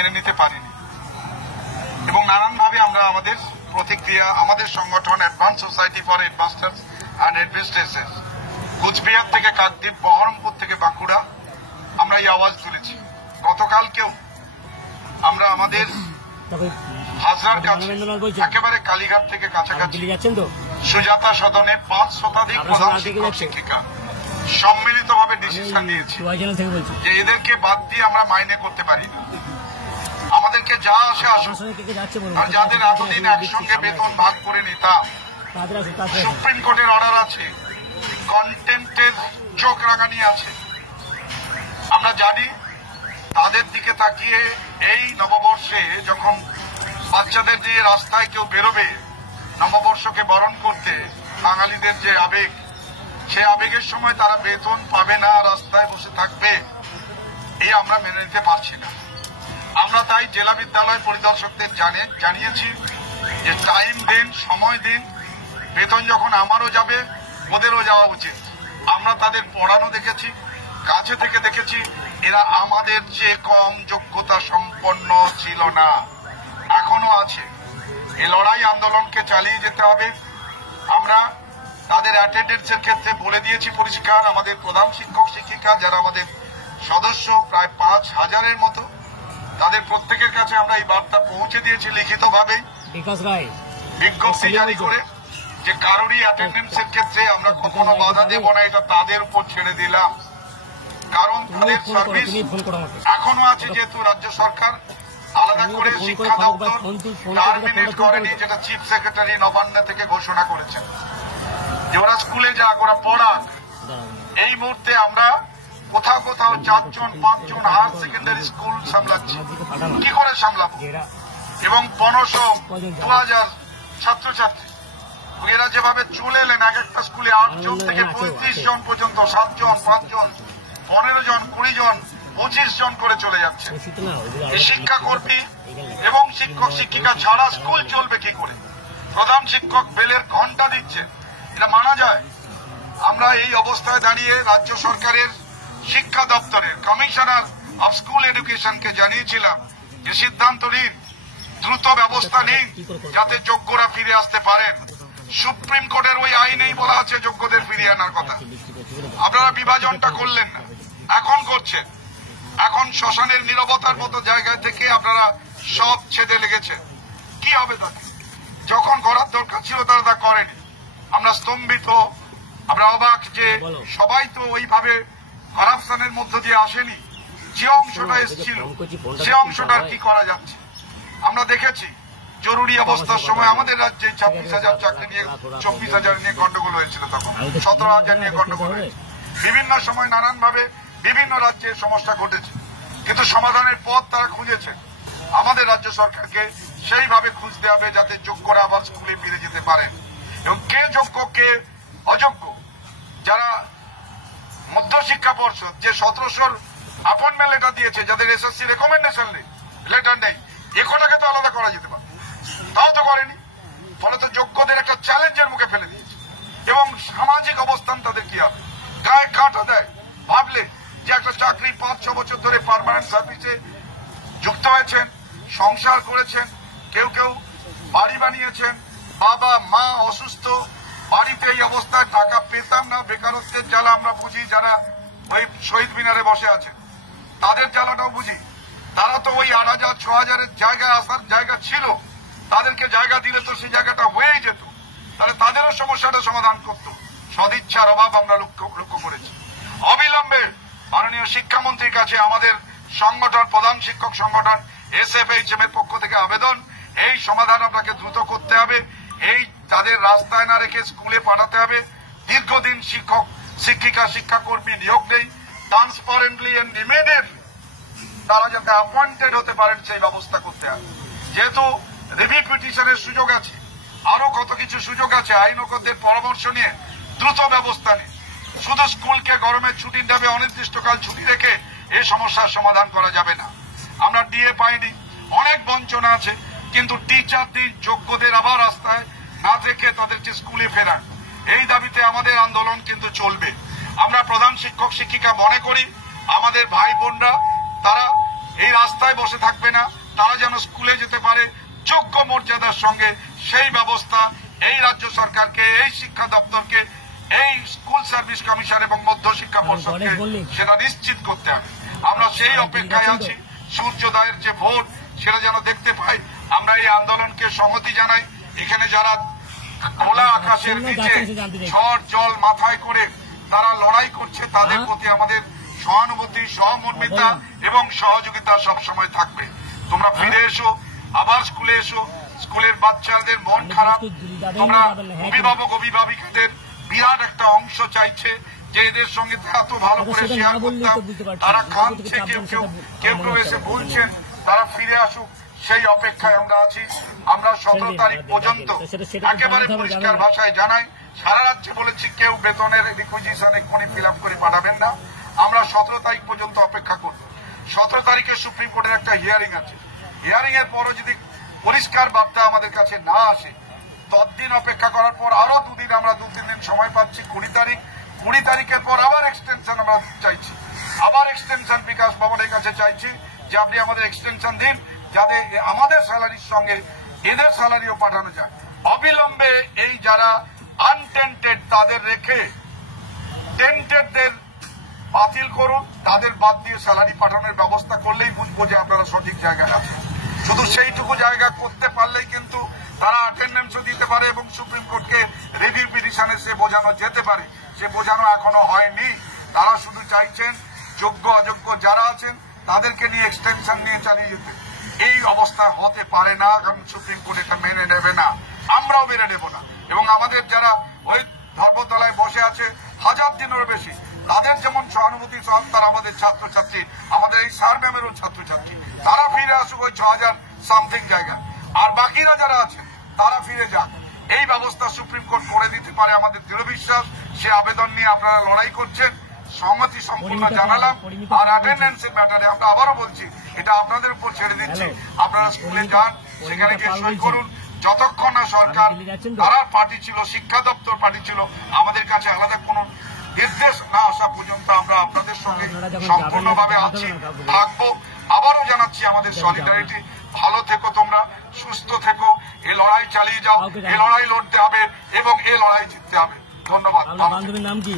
মেনে নিতে পারিনি এবং নানানভাবে আমরা আমাদের প্রতিক্রিয়া আমাদের সংগঠন advance society for headmasters and হেডমিস্ট্রেসেস Cooch Behar থেকে কাকদ্বীপ, বহরমপুর থেকে বাঁকুড়া আমরা এই আওয়াজ তুলেছি। গতকালকেও আমরা আমাদের হাজরার কাছে একেবারে কালীঘাট থেকে কাছাকাছি সুজাতা সদনে 5 শতাধিক প্রধান শিক্ষক শিক্ষিকা সম্মিলিতভাবে ডিসিশন নিয়েছি যে এদেরকে বাদ দিয়ে আমরা মাইনে করতে পারি না। আমাদেরকে যা আসে আসুক, আর যাদের এতদিন একসঙ্গে বেতন ভাগ করে নিতাম, সুপ্রিম কোর্টের অর্ডার আছে, কন্টেম্পটের চোখ রাঙানি আছে। আমরা জানি তাদের দিকে তাকিয়ে এই নববর্ষে যখন বাচ্চাদের যে রাস্তায় কেউ বেরোবে নববর্ষকে বরণ করতে, বাঙালিদের যে আবেগ, সে আবেগের সময় তারা বেতন পাবে না, রাস্তায় বসে থাকবে, এই আমরা মেনে নিতে পারছি না। আমরা তাই জেলা বিদ্যালয় পরিদর্শকদের জানিয়েছি যে টাইম দিন, সময় দিন, বেতন যখন আমারও যাবে ওদেরও যাওয়া উচিত। আমরা তাদের পড়ানো দেখেছি, কাছে থেকে দেখেছি, এরা আমাদের চেয়ে কম যোগ্যতা সম্পন্ন ছিল না, এখনো আছে। এই লড়াই আন্দোলনকে চালিয়ে যেতে হবে। আমরা তাদের অ্যাটেন্ডেন্সের ক্ষেত্রে বলে দিয়েছি পরিষ্কার, আমাদের প্রধান শিক্ষক শিক্ষিকা যারা আমাদের সদস্য প্রায় 5,000-এর মতো, তাদের প্রত্যেকের কাছে আমরা এই বার্তা পৌঁছে দিয়েছি লিখিতভাবে বিজ্ঞপ্তি জারি করে যে কারোরই অ্যাটেন্ডেন্সের ক্ষেত্রে আমরা কখনো বাধা দেব না, এটা তাদের উপর ছেড়ে দিলাম। কারণ তাদের সার্ভিস এখনো আছে, যেহেতু রাজ্য সরকার আলাদা করে শিক্ষা দপ্তর টার্মিনেট করেনি, যেটা চিফ সেক্রেটারি নবান্ন থেকে ঘোষণা করেছেন যে ওরা স্কুলে যাক, ওরা পড়াক। এই মুহূর্তে আমরা কোথাও 4জন 5জন হায়ার সেকেন্ডারি স্কুল সামলাচ্ছি, কি করে সামলাবো? এবং 1500-2000 ছাত্রছাত্রী, এরা যেভাবে চলে এলেন, এক একটা স্কুলে 8 জন থেকে 35 জন পর্যন্ত, 7 জন, 5 জন, 15 জন, 20 জন, 25 জন করে চলে যাচ্ছে। এই শিক্ষাকর্মী এবং শিক্ষক শিক্ষিকা ছাড়া স্কুল চলবে কি করে? প্রধান শিক্ষক বেলের ঘন্টা দিচ্ছে, এটা মানা যায়? আমরা এই অবস্থায় দাঁড়িয়ে রাজ্য সরকারের শিক্ষা দপ্তরের কমিশনার অফ স্কুল এডুকেশনকে জানিয়েছিলাম যে সিদ্ধান্ত নিন, দ্রুত ব্যবস্থা নিন যাতে যোগ্যরা ফিরে আসতে পারেন। সুপ্রিম কোর্টের ওই আইনেই বলা আছে যোগ্যদের ফিরিয়ে আনার কথা। আপনারা বিভাজনটা করলেন না, এখন করছেন। এখন শ্মশানের নীরবতার মতো জায়গায় থেকে আপনারা সব ছেদে লেগেছে। কি হবে তাতে? যখন করার দরকার ছিল তারা তা করেনি। আমরা স্তম্ভিত, আমরা অবাক যে সবাই তো ওইভাবে কারাপশনের মধ্য দিয়ে আসেনি। যে অংশটা এসেছিল সে অংশটা কি করা যাচ্ছে? আমরা দেখেছি জরুরি অবস্থার সময় আমাদের রাজ্যে 26,000 চাকরি নিয়ে 24,000 নিয়ে গন্ডগোল হয়েছিল, তখন 17,000 নিয়ে গন্ডগোল হয়েছে। বিভিন্ন সময় নানানভাবে বিভিন্ন রাজ্যে সমস্যা ঘটেছে, কিন্তু সমাধানের পথ তারা খুঁজেছে। আমাদের রাজ্য সরকারকে সেইভাবে খুঁজতে হবে যাতে যোগ্যরা আবার স্কুলে ফিরে যেতে পারেন। এবং কে যোগ্য কে অযোগ্য, যারা মধ্যশিক্ষা পর্ষদ যে 1700 অ্যাপয়েন্টমেন্ট লেটার দিয়েছে, যাদের এসএসসি রেকমেন্ডেশন লেটার নেই, একটাকে তো আলাদা করা যেতে পারে, তাও তো করেনি। ফলে তো যোগ্যদের একটা চ্যালেঞ্জের মুখে ফেলে দিয়েছে। এবং সামাজিক অবস্থান তাদের কি হবে? গায়ে কাঁটা দেয় ভাবলে যে একটা চাকরি 5-6 বছর ধরে পার্মানেন্ট সার্ভিসে যুক্ত হয়েছেন, সংসার করেছেন, কেউ কেউ বাড়ি বানিয়েছেন, বাবা মা অসুস্থ, বাড়িতে এই অবস্থায় টাকা পেতাম না, বেকারত্বের জ্বালা আমরা বুঝি। যারা ওই শহীদ মিনারে বসে আছে তাদের জ্বালাটাও বুঝি। তারা তো ওই 8,000-6,000-এর জায়গায় আসার জায়গা ছিল, তাদেরকে জায়গা দিলে তো সেই জায়গাটা হয়েই যেত, তাহলে তাদেরও সমস্যাটা সমাধান করত। সদিচ্ছার অভাব আমরা লক্ষ্য করেছি। অবিলম্বে মাননীয় শিক্ষামন্ত্রীর কাছে আমাদের সংগঠন, প্রধান শিক্ষক সংগঠন SFHM এর পক্ষ থেকে আবেদন, এই সমাধান আপনাকে দ্রুত করতে হবে। এই তাদের রাস্তায় না রেখে স্কুলে পাঠাতে হবে। দীর্ঘদিন শিক্ষক শিক্ষিকা শিক্ষাকর্মী নিয়োগ নেই, ট্রান্সপারেন্টলি এন্ড ইমিডিয়েটলি তারা যাতে অ্যাপয়েন্টেড হতে পারেন সেই ব্যবস্থা করতে হবে। যেহেতু রিভিউ পিটিশনের সুযোগ আছে, আরো কত কিছু সুযোগ আছে, আইনজ্ঞদের পরামর্শ নিয়ে দ্রুত ব্যবস্থা নিন। শুধু স্কুলকে গরমের ছুটির নামে অনির্দিষ্টকাল ছুটি রেখে এই সমস্যার সমাধান করা যাবে না। আমরা ডিএ পাইনি, অনেক বঞ্চনা আছে, কিন্তু টিচারদের যোগ্যদের আবার রাস্তায় না থেকে তাদেরকে স্কুলে ফেরান, এই দাবিতে আমাদের আন্দোলন কিন্তু চলবে। আমরা প্রধান শিক্ষক শিক্ষিকা মনে করি আমাদের ভাই বোনরা তারা এই রাস্তায় বসে থাকবে না, তারা যেন স্কুলে যেতে পারে যোগ্য মর্যাদার সঙ্গে, সেই ব্যবস্থা এই রাজ্য সরকারকে, এই শিক্ষা দপ্তরকে, এই স্কুল সার্ভিস কমিশন এবং মধ্য শিক্ষা পর্ষদকে সেটা নিশ্চিত করতে হবে। আমরা সেই অপেক্ষায় আছি। সূর্যোদয়ের যে ভোট সেটা যেন দেখতে পাই। আমরা এই আন্দোলনকে সংহতি জানাই। এখানে যারা খোলা আকাশের নিচে ঝড় জল মাথায় করে তারা লড়াই করছে, তাদের প্রতি আমাদের সহানুভূতি, সহমর্মিতা এবং সহযোগিতা সবসময় থাকবে। তোমরা ফিরে এসো, আবার স্কুলে এসো। স্কুলের বাচ্চাদের মন খারাপ, তোমরা অভিভাবক অভিভাবিকাদের বিরাট একটা অংশ চাইছে যে এদের সঙ্গে এত ভালো করে শেয়ার করতাম, তারা কাঁদছে, কেউ কেউ এসে বলছেন তারা ফিরে আসুক, সেই অপেক্ষায় আমরা আছি। আমরা 17 তারিখ পর্যন্ত একেবারে পরিষ্কার ভাষায় জানাই, সারা রাজ্যে বলেছি কেউ বেতনের রিকুইজিশন এক্ষুনি ফিল আপ করে পাঠাবেন না। আমরা 17 তারিখ পর্যন্ত অপেক্ষা করব। 17 তারিখে সুপ্রিম কোর্টের একটা হিয়ারিং আছে। হিয়ারিং এর পরও যদি পরিষ্কার বার্তা আমাদের কাছে না আসে, ততদিন অপেক্ষা করার পর আরো দুদিন, আমরা 2-3 দিন সময় পাচ্ছি। 20 তারিখের পর আবার এক্সটেনশন আমরা চাইছি, আবার এক্সটেনশন বিকাশ ভবনের কাছে চাইছি যে আপনি আমাদের এক্সটেনশন দিন, যাতে আমাদের স্যালারির সঙ্গে এদের স্যালারিও পাঠানো যায়। অবিলম্বে এই যারা আনটেন্টেড তাদের রেখে টেন্টেডদের বাতিল করুন, তাদের বাদ দিয়ে স্যালারি পাঠানোর ব্যবস্থা করলেই বুঝবো যে আপনারা সঠিক জায়গায় আছেন। শুধু সেইটুকু জায়গা করতে পারলেই কিন্তু তারা অ্যাটেন্ডেন্সও দিতে পারে এবং সুপ্রিম কোর্টকে রিভিউ পিটিশনে সে বোঝানো যেতে পারে। সে বোঝানো এখনো হয়নি। তারা শুধু চাইছেন যোগ্য অযোগ্য যারা আছেন তাদেরকে নিয়ে এক্সটেনশন নিয়ে চালিয়ে যেতে। এই অবস্থা হতে পারে না, কারণ সুপ্রিম কোর্ট এটা মেনে নেবে না, আমরাও মেনে নেব না। এবং আমাদের যারা ওই ধর্মতলায় বসে আছে 1000 দিনেরও বেশি, তাদের যেমন সহানুভূতি সহ তারা আমাদের ছাত্রছাত্রী, আমাদের এই স্যার ম্যামেরও ছাত্রছাত্রী, তারা ফিরে আসুক ওই 6000 সামথিং জায়গা। আর বাকিরা যারা আছেন তারা ফিরে যান। এই ব্যবস্থা সুপ্রিম কোর্ট করে দিতে পারে আমাদের দৃঢ় বিশ্বাস। সে আবেদন নিয়ে আপনারা লড়াই করছেন, সংহতি সম্পূর্ণ জানালাম। আর অ্যাটেন্ডেন্সের ব্যাপারে আমরা আবারও বলছি, এটা আপনাদের উপর ছেড়ে দিচ্ছি। আপনারা স্কুলে যান, সেখানে গিয়ে সই করুন। যতক্ষণ না সরকার, তারা পার্টি ছিল, শিক্ষা দপ্তর পার্টি ছিল, আমাদের কাছে আলাদা কোনো নির্দেশ না আসা পর্যন্ত আমরা আপনাদের সঙ্গে সম্পূর্ণভাবে আছি, থাকবো। আবারও জানাচ্ছি আমাদের সলিডারিটি। ভালো থেকো, তোমরা সুস্থ থেকো, এই লড়াই চালিয়ে যাও। এই লড়াই লড়তে হবে এবং এই লড়াই জিততে হবে। ধন্যবাদ। বান্ধবীর নাম কি?